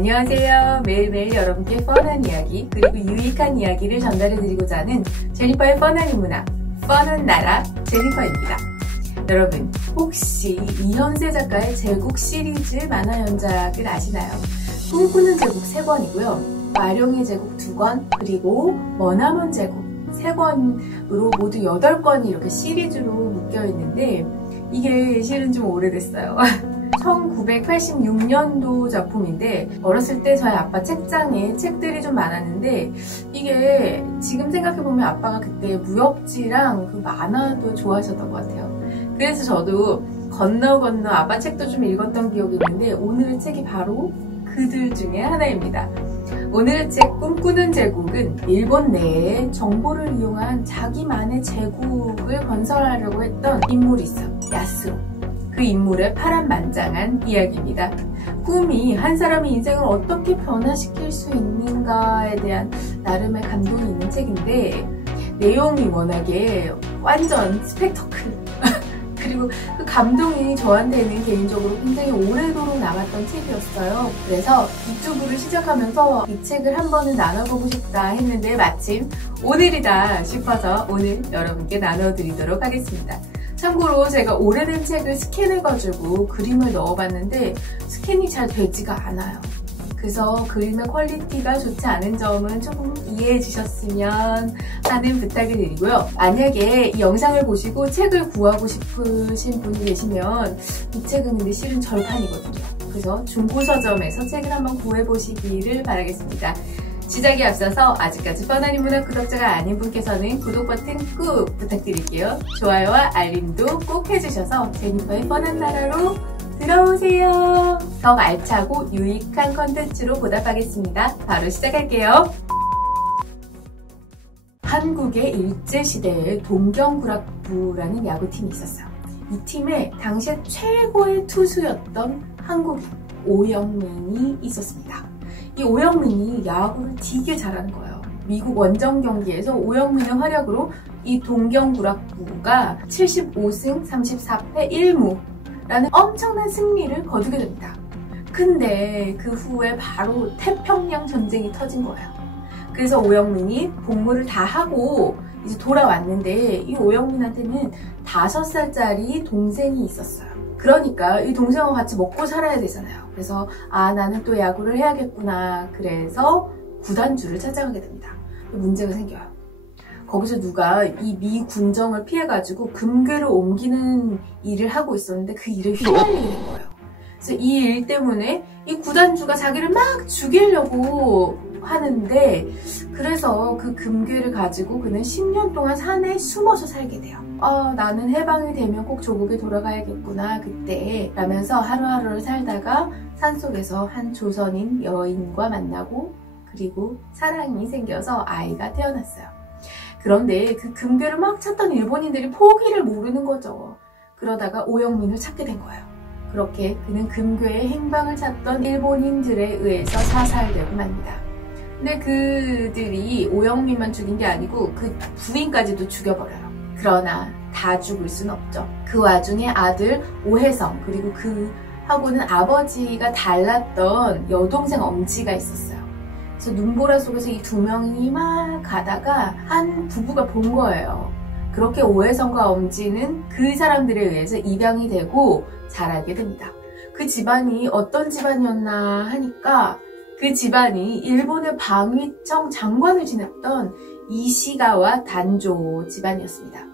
안녕하세요. 매일매일 여러분께 펀한 이야기 그리고 유익한 이야기를 전달해드리고자 하는 제니퍼의 펀한 인문학, 펀한 나라 제니퍼입니다. 여러분, 혹시 이현세 작가의 제국 시리즈 만화 연작을 아시나요? 꿈꾸는 제국 3권이고요. 마룡의 제국 2권, 그리고 머나먼 제국 3권으로 모두 8권이 이렇게 시리즈로 묶여있는데 이게 실은 좀 오래됐어요. 1986년도 작품인데 어렸을 때 저희 아빠 책장에 책들이 좀 많았는데 이게 지금 생각해보면 아빠가 그때 무협지랑 그 만화도 좋아하셨던 것 같아요. 그래서 저도 건너 아빠 책도 좀 읽었던 기억이 있는데 오늘의 책이 바로 그들 중에 하나입니다. 오늘의 책 꿈꾸는 제국은 일본 내에 정보를 이용한 자기만의 제국을 건설하려고 했던 인물이 있어, 야스오. 그 인물의 파란만장한 이야기입니다. 꿈이 한 사람의 인생을 어떻게 변화시킬 수 있는가에 대한 나름의 감동이 있는 책인데 내용이 워낙에 완전 스펙터클 그리고 그 감동이 저한테는 개인적으로 굉장히 오래도록 남았던 책이었어요. 그래서 유튜브를 시작하면서 이 책을 한 번은 나눠보고 싶다 했는데 마침 오늘이다 싶어서 오늘 여러분께 나눠드리도록 하겠습니다. 참고로 제가 오래된 책을 스캔해가지고 그림을 넣어봤는데 스캔이 잘 되지가 않아요. 그래서 그림의 퀄리티가 좋지 않은 점은 조금 이해해 주셨으면 하는 부탁을 드리고요. 만약에 이 영상을 보시고 책을 구하고 싶으신 분이 계시면 이 책은 근데 실은 절판이거든요. 그래서 중고서점에서 책을 한번 구해보시기를 바라겠습니다. 시작에 앞서서 아직까지 펀한 인문학 구독자가 아닌 분께서는 구독 버튼 꾹 부탁드릴게요. 좋아요와 알림도 꼭 해주셔서 제니퍼의 펀한 나라로 들어오세요. 더 알차고 유익한 컨텐츠로 보답하겠습니다. 바로 시작할게요. 한국의 일제시대에 동경구락부라는 야구팀이 있었어요. 이 팀에 당시에 최고의 투수였던 한국인 오영민이 있었습니다. 이 오영민이 야구를 되게 잘하는 거예요. 미국 원정 경기에서 오영민의 활약으로 이 동경구락부가 75승 34패 1무 라는 엄청난 승리를 거두게 됩니다. 근데 그 후에 바로 태평양 전쟁이 터진 거예요. 그래서 오영민이 복무를 다 하고 이제 돌아왔는데 이 오영민한테는 5살짜리 동생이 있었어요. 그러니까 이 동생과 같이 먹고 살아야 되잖아요. 그래서 나는 또 야구를 해야겠구나. 그래서 구단주를 찾아가게 됩니다. 문제가 생겨요. 거기서 누가 이 미 군정을 피해가지고 금괴를 옮기는 일을 하고 있었는데 그 일을 휘말리게 된 거예요. 그래서 이 일 때문에 이 구단주가 자기를 막 죽이려고 하는데 그래서 그 금괴를 가지고 그는 10년 동안 산에 숨어서 살게 돼요. 나는 해방이 되면 꼭 조국에 돌아가야겠구나 그때 라면서 하루하루를 살다가 산속에서 한 조선인 여인과 만나고 그리고 사랑이 생겨서 아이가 태어났어요. 그런데 그 금괴를 막 찾던 일본인들이 포기를 모르는 거죠. 그러다가 오영민을 찾게 된 거예요. 그렇게 그는 금괴의 행방을 찾던 일본인들에 의해서 사살되고 맙니다. 근데 그들이 오영민만 죽인 게 아니고 그 부인까지도 죽여버려요. 그러나 다 죽을 순 없죠. 그 와중에 아들 오해성 그리고 그하고는 아버지가 달랐던 여동생 엄지가 있었어요. 그래서 눈보라 속에서 이 2명이 막 가다가 한 부부가 본 거예요. 그렇게 오해성과 엄지는 그 사람들에 의해서 입양이 되고 자라게 됩니다. 그 집안이 어떤 집안이었나 하니까 그 집안이 일본의 방위청 장관을 지냈던 이시가와 단조 집안이었습니다.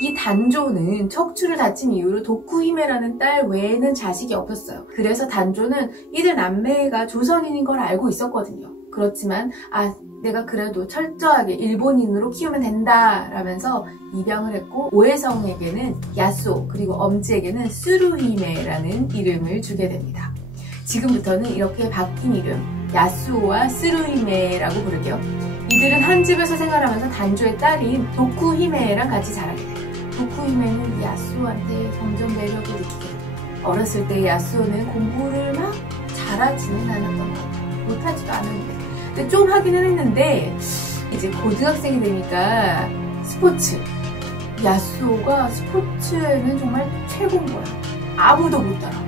이 단조는 척추를 다친 이유로 도쿠히메라는 딸 외에는 자식이 없었어요. 그래서 단조는 이들 남매가 조선인인 걸 알고 있었거든요. 그렇지만 내가 그래도 철저하게 일본인으로 키우면 된다 라면서 입양을 했고 오해성에게는 야스오 그리고 엄지에게는 스루히메라는 이름을 주게 됩니다. 지금부터는 이렇게 바뀐 이름 야스오와 스루히메라고 부를게요. 이들은 한 집에서 생활하면서 단조의 딸인 도쿠히메랑 같이 자라게 돼요. 도쿠히메는 야스오한테 점점 매력을 느끼게 돼요. 어렸을 때 야스오는 공부를 막 잘하지는 않았던 것 같아요. 못하지도 않았는데 근데 좀 하기는 했는데 이제 고등학생이 되니까 스포츠 야스오가 스포츠에는 정말 최고인 거예요. 아무도 못 따라와.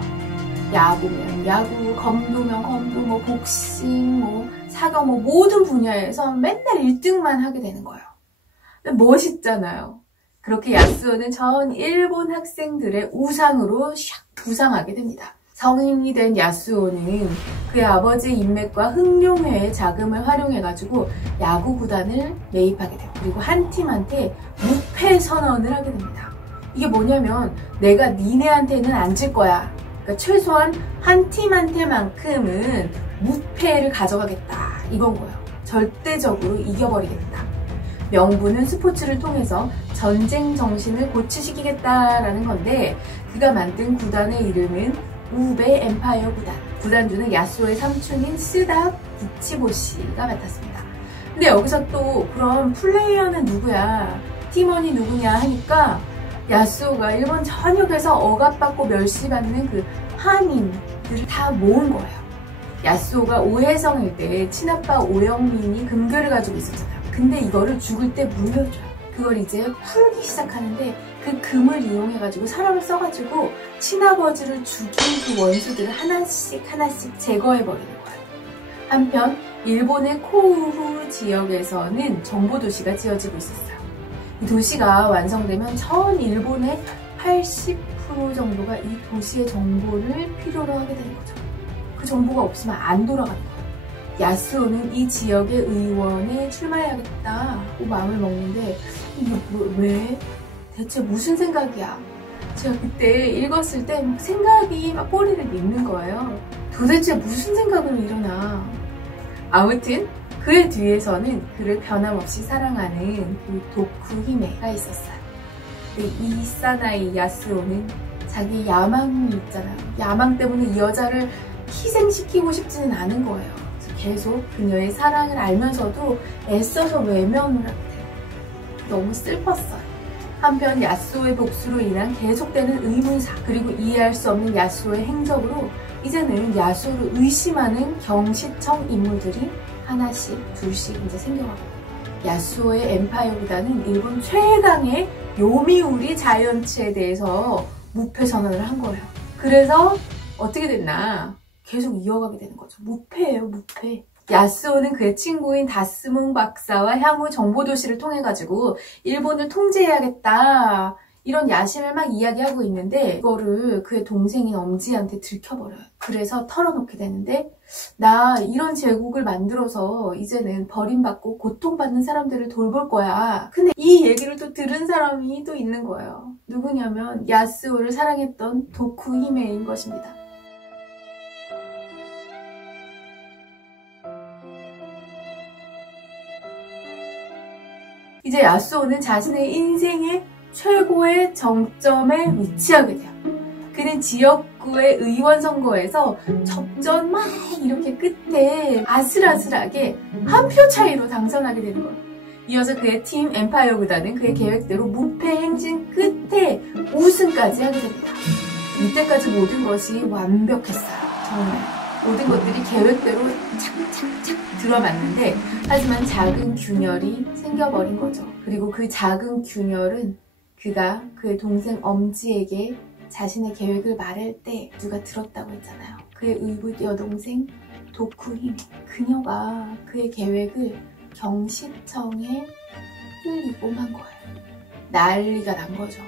야구면 야구, 검도면 검도, 뭐 복싱, 사과 모든 분야에서 맨날 1등만 하게 되는 거예요. 멋있잖아요. 그렇게 야스오는 전 일본 학생들의 우상으로 샥 부상하게 됩니다. 성인이 된 야스오는 그의 아버지의 인맥과 흑룡회의 자금을 활용해가지고 야구 구단을 매입하게 돼요. 그리고 한 팀한테 무패 선언을 하게 됩니다. 이게 뭐냐면 내가 니네한테는 안 질 거야. 그러니까 최소한 한 팀한테만큼은 무패를 가져가겠다. 이건 거예요. 절대적으로 이겨버리겠다. 명분은 스포츠를 통해서 전쟁 정신을 고취시키겠다라는 건데 그가 만든 구단의 이름은 우베 엠파이어 구단. 구단주는 야스오의 삼촌인 스다 이치보시가 맡았습니다. 근데 여기서 또 그럼 플레이어는 누구야? 팀원이 누구냐 하니까 야스오가 일본 전역에서 억압받고 멸시받는 그 한인들을 다 모은 거예요. 야스오가 오해성일 때 친아빠 오영민이 금괴를 가지고 있었잖아요. 근데 이거를 죽을 때 물려줘요. 그걸 이제 풀기 시작하는데 그 금을 이용해가지고 사람을 써가지고 친아버지를 죽인 그 원수들을 하나씩 제거해버리는 거예요. 한편 일본의 코우후 지역에서는 정보도시가 지어지고 있었어요. 이 도시가 완성되면 전 일본의 80% 정도가 이 도시의 정보를 필요로 하게 되는 거죠. 그 정보가 없으면 안 돌아가는 거예요. 야스오는 이 지역의 의원에 출마해야겠다고 마음을 먹는데 이게 왜? 대체 무슨 생각이야? 제가 그때 읽었을 때 생각이 막 꼬리를 믿는 거예요. 도대체 무슨 생각으로 일어나? 아무튼 그의 뒤에서는 그를 변함없이 사랑하는 그 도쿠히메가 있었어요. 근데 이 사나이 야스오는 자기 야망이 있잖아요. 야망 때문에 이 여자를 희생시키고 싶지는 않은 거예요. 계속 그녀의 사랑을 알면서도 애써서 외면을 하게 돼요. 너무 슬펐어요. 한편 야스오의 복수로 인한 계속되는 의문사 그리고 이해할 수 없는 야스오의 행적으로 이제는 야스오를 의심하는 경시청 인물들이 하나씩 둘씩 이제 생겨가고 야스오의 엠파이어보다는 일본 최강의 요미우리 자이언츠에 대해서 무패 선언을 한 거예요. 그래서 어떻게 됐나? 계속 이어가게 되는 거죠. 무패예요, 무패. 야스오는 그의 친구인 다스몽 박사와 향후 정보도시를 통해가지고 일본을 통제해야겠다. 이런 야심을 막 이야기하고 있는데 이거를 그의 동생인 엄지한테 들켜버려요. 그래서 털어놓게 되는데 나 이런 제국을 만들어서 이제는 버림받고 고통받는 사람들을 돌볼 거야. 근데 이 얘기를 또 들은 사람이 또 있는 거예요. 누구냐면 야스오를 사랑했던 도쿠히메인 것입니다. 이제 야스오는 자신의 인생의 최고의 정점에 위치하게 돼요. 그는 지역구의 의원 선거에서 접전 막 이렇게 끝에 아슬아슬하게 한 표 차이로 당선하게 되는 거예요. 이어서 그의 팀 엠파이어 구단은 그의 계획대로 무패 행진 끝에 우승까지 하게 됩니다. 이때까지 모든 것이 완벽했어요. 정말 모든 것들이 계획대로 착착착 들어맞는데 하지만 작은 균열이 생겨버린 거죠. 그리고 그 작은 균열은 그가 그의 동생 엄지에게 자신의 계획을 말할 때 누가 들었다고 했잖아요. 그의 의붓 여동생 도쿠히메. 그녀가 그의 계획을 경시청에 흘리고 만 거예요. 난리가 난 거죠.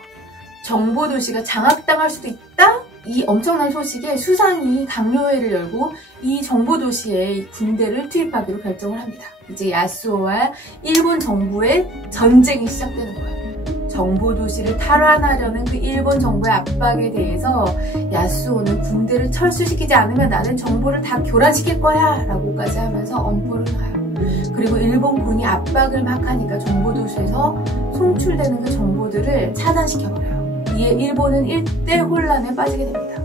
정보도시가 장악당할 수도 있다? 이 엄청난 소식에 수상이 강요회를 열고 이 정보도시에 군대를 투입하기로 결정을 합니다. 이제 야스오와 일본 정부의 전쟁이 시작되는 거예요. 정보도시를 탈환하려는 그 일본 정부의 압박에 대해서 야스오는 군대를 철수시키지 않으면 나는 정보를 다 교란시킬 거야 라고까지 하면서 엄포를 놔요. 그리고 일본군이 압박을 막 하니까 정보도시에서 송출되는 그 정보들을 차단시켜버려요. 이에 일본은 일대 혼란에 빠지게 됩니다.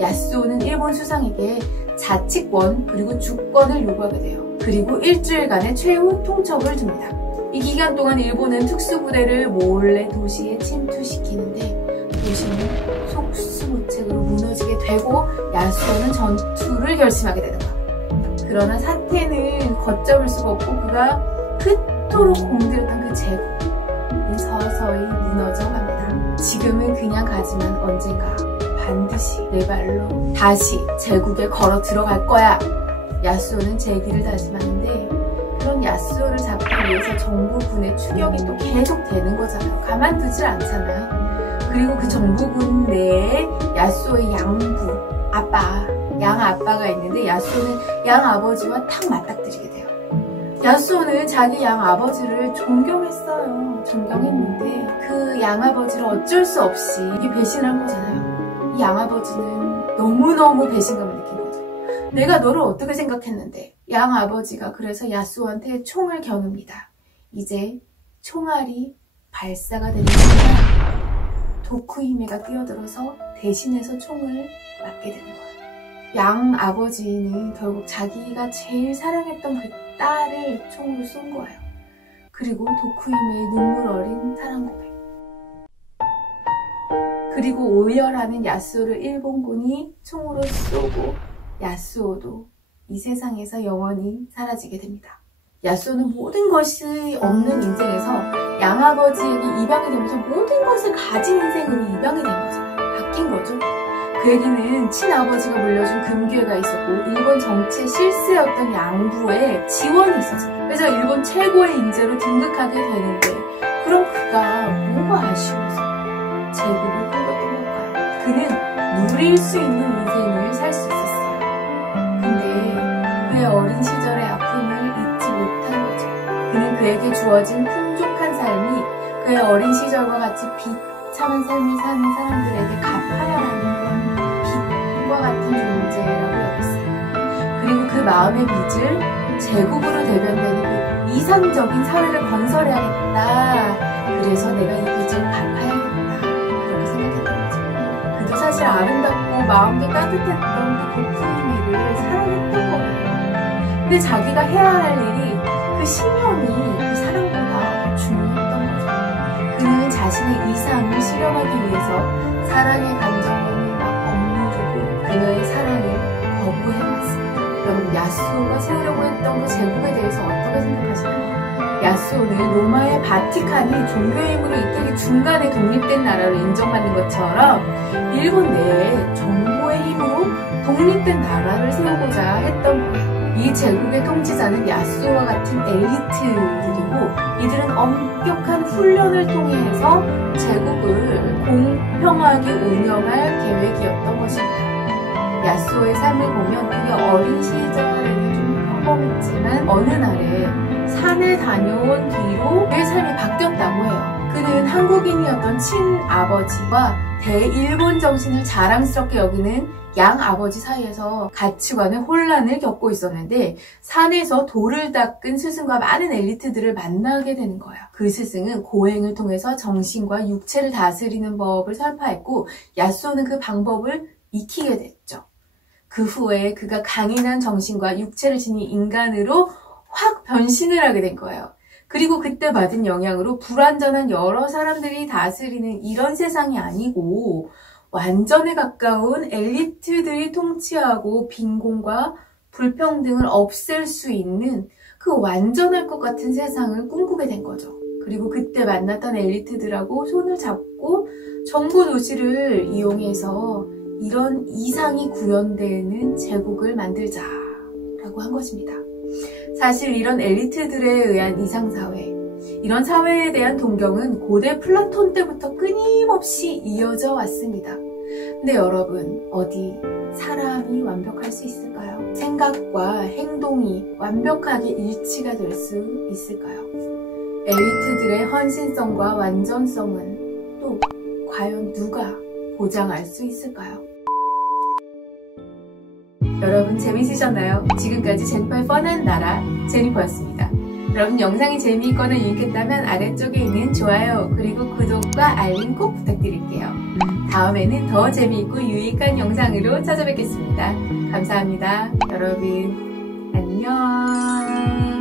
야스오는 일본 수상에게 자치권 그리고 주권을 요구하게 돼요. 그리고 일주일간의 최후 통첩을 줍니다. 이 기간 동안 일본은 특수부대를 몰래 도시에 침투시키는데 도시는 속수무책으로 무너지게 되고 야스오는 전투를 결심하게 되는 거야. 그러나 사태는 걷잡을 수가 없고 그가 그토록 공들였던 그 제국이 서서히 무너져 갑니다. 지금은 그냥 가지만 언젠가 반드시 내 발로 다시 제국에 걸어 들어갈 거야 야스오는 재기를 다짐하는데 그런 야스오를 잡기 위해서 정부군의 추격이 또 계속 되는 거잖아요. 가만두질 않잖아요. 그리고 그 정부군 내에 야스오의 양부, 양 아빠가 있는데 야스오는 양 아버지와 탁 맞닥뜨리게 돼요. 야스오는 자기 양 아버지를 존경했어요. 존경했는데 그 양 아버지를 어쩔 수 없이 이게 배신한 거잖아요. 이 양 아버지는 너무너무 배신감을 느낀 거죠. 내가 너를 어떻게 생각했는데. 양 아버지가 그래서 야스오한테 총을 겨눕니다. 이제 총알이 발사가 되는 순간 도쿠히메가 뛰어들어서 대신해서 총을 맞게 되는 거예요. 양 아버지는 결국 자기가 제일 사랑했던 그 딸을 총으로 쏜 거예요. 그리고 도쿠히메의 눈물 어린 사랑 고백. 그리고 오열하는 야스오를 일본군이 총으로 쏘고 야스오도 이 세상에서 영원히 사라지게 됩니다. 야스오는 모든 것이 없는 인생에서 양아버지에게 입양이 되면서 모든 것을 가진 인생으로 입양이 된 거잖아요. 바뀐 거죠. 그에게는 친아버지가 물려준 금괴가 있었고 일본 정치의 실세였던 양부의 지원이 있었어요. 그래서 일본 최고의 인재로 등극하게 되는데 그럼 그가 뭐가 아쉬워서 제국을 꿈꿨던 걸까요? 그는 누릴 수 있는 인생을 살 수 있었어요. 근데 그의 어린 시절의 아픔을 잊지 못한 거죠. 그는 그에게 주어진 풍족한 삶이 그의 어린 시절과 같이 비참한 삶을 사는 사람들에게 갚아야 하는 그런 빛과 같은 존재라고 여겼어요. 그리고 그 마음의 빚을 제국으로 대변되는 그 이상적인 사회를 건설해야겠다. 그래서 내가 이 빚을 갚아야겠다. 그렇게 생각했던 거죠. 그도 사실 아름답고 마음도 따뜻했던 그 도쿠히메를 사랑했던 거예요. 근데 자기가 해야 할 일이 그 신념이 그 사랑보다 더 중요했던 거죠. 그는 자신의 이상을 실현하기 위해서 사랑의 감정을 막 억누르고 그녀의 사랑을 거부해왔습니다. 여러분, 야스오가 세우려고 했던 그 제국에 대해서 어떻게 생각하시나요? 야스오는 로마의 바티칸이 종교의 힘으로 이태리 중간에 독립된 나라로 인정받는 것처럼 일본 내에 정보의 힘으로 독립된 나라를 세우고자 했던 거예요. 이 제국의 통치자는 야스오와 같은 엘리트들이고 이들은 엄격한 훈련을 통해서 제국을 공평하게 운영할 계획이었던 것입니다. 야스오의 삶을 보면 그게 어린 시절에는 좀 평범했지만 어느 날에 산에 다녀온 뒤로 그의 삶이 바뀌었다고 해요. 그는 한국인이었던 친아버지와 대일본 정신을 자랑스럽게 여기는 양 아버지 사이에서 가치관의 혼란을 겪고 있었는데 산에서 돌을 닦은 스승과 많은 엘리트들을 만나게 되는 거예요. 그 스승은 고행을 통해서 정신과 육체를 다스리는 법을 설파했고 야스오는 그 방법을 익히게 됐죠. 그 후에 그가 강인한 정신과 육체를 지닌 인간으로 확 변신을 하게 된 거예요. 그리고 그때 받은 영향으로 불완전한 여러 사람들이 다스리는 이런 세상이 아니고 완전에 가까운 엘리트들이 통치하고 빈곤과 불평등을 없앨 수 있는 그 완전할 것 같은 세상을 꿈꾸게 된 거죠. 그리고 그때 만났던 엘리트들하고 손을 잡고 정부 도시를 이용해서 이런 이상이 구현되는 제국을 만들자라고 한 것입니다. 사실 이런 엘리트들에 의한 이상사회, 이런 사회에 대한 동경은 고대 플라톤 때부터 끊임없이 이어져 왔습니다. 근데 여러분, 어디 사람이 완벽할 수 있을까요? 생각과 행동이 완벽하게 일치가 될 수 있을까요? 엘리트들의 헌신성과 완전성은 또 과연 누가 보장할 수 있을까요? 여러분 재밌으셨나요? 지금까지 제니퍼의 뻔한 나라 제니퍼였습니다. 여러분 영상이 재미있거나 유익했다면 아래쪽에 있는 좋아요 그리고 구독과 알림 꼭 부탁드릴게요. 다음에는 더 재미있고 유익한 영상으로 찾아뵙겠습니다. 감사합니다. 여러분 안녕.